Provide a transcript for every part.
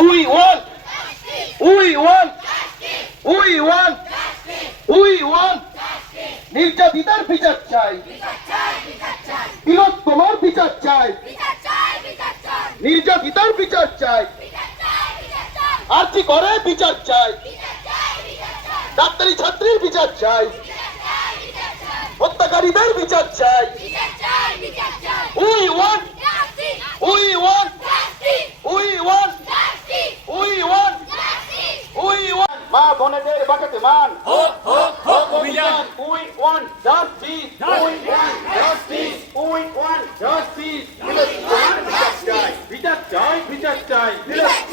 We want. We want. We want. We want. নির্যাতিতার বিচার চাই তোমার বিচার চাই নির্যাতিতার বিচার চাই আর কি করে বিচার চাই ডাক্তারি ছাত্রীর বিচার চাই হত্যাকারীদের বিচার চাই donated bucket man. Hope, hope, hope, we want, we want justice. We want justice. We want justice. We just want justice. We just die. We just die. We just die.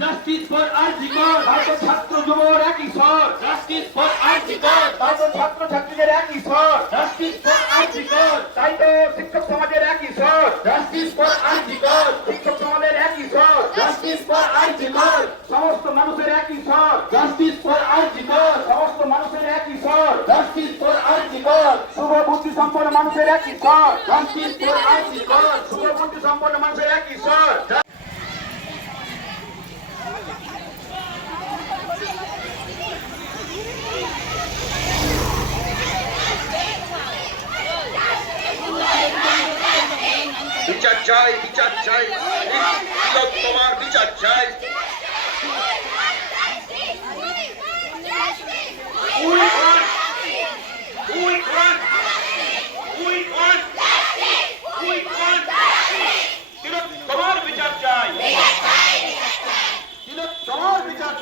Justice for RG Kar Bharat ছাত্র যুবর একই স্বর। Justice for RG Kar Bharat ছাত্র ছাত্রীদের একই স্বর। Justice for RG Kar তাই তো শিক্ষক সমাজের একই স্বর। জাস্টিস ফর আরজিকর শিক্ষক সমাজের একই স্বর। জাস্টিস ফর আরজিকর সমস্ত মানুষের একই স্বর। জাস্টিস ফর আরজিকর সমস্ত মানুষের একই স্বর। জাস্টিস ফর আরজিকর শুভ বুদ্ধি সম্পন্ন মানুষের একই স্বর। জাস্টিস ফর আরজিকর শুভ বুদ্ধি সম্পন্ন মানুষের একই স্বর। বিচার চাই বিচার চাই। তোমার বিচার চাই। We want we want we want we want তোমার বিচার চাই তোমার বিচার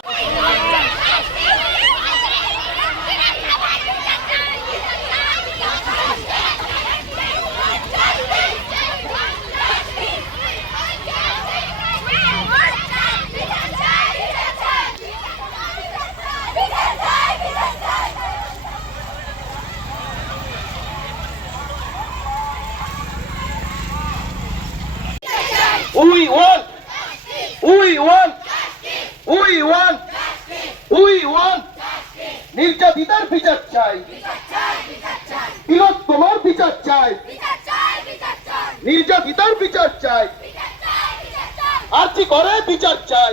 we want we want we want we want নির্যাতিতার বিচার চাই তিলোত্তমার বিচার চাই নির্যাতিতার বিচার চাই আর কি করে বিচার চাই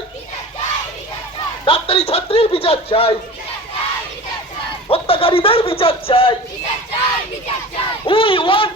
ডাক্তারি ছাত্রীর বিচার চাই হত্যাকারীদের বিচার চাই উই ওয়ান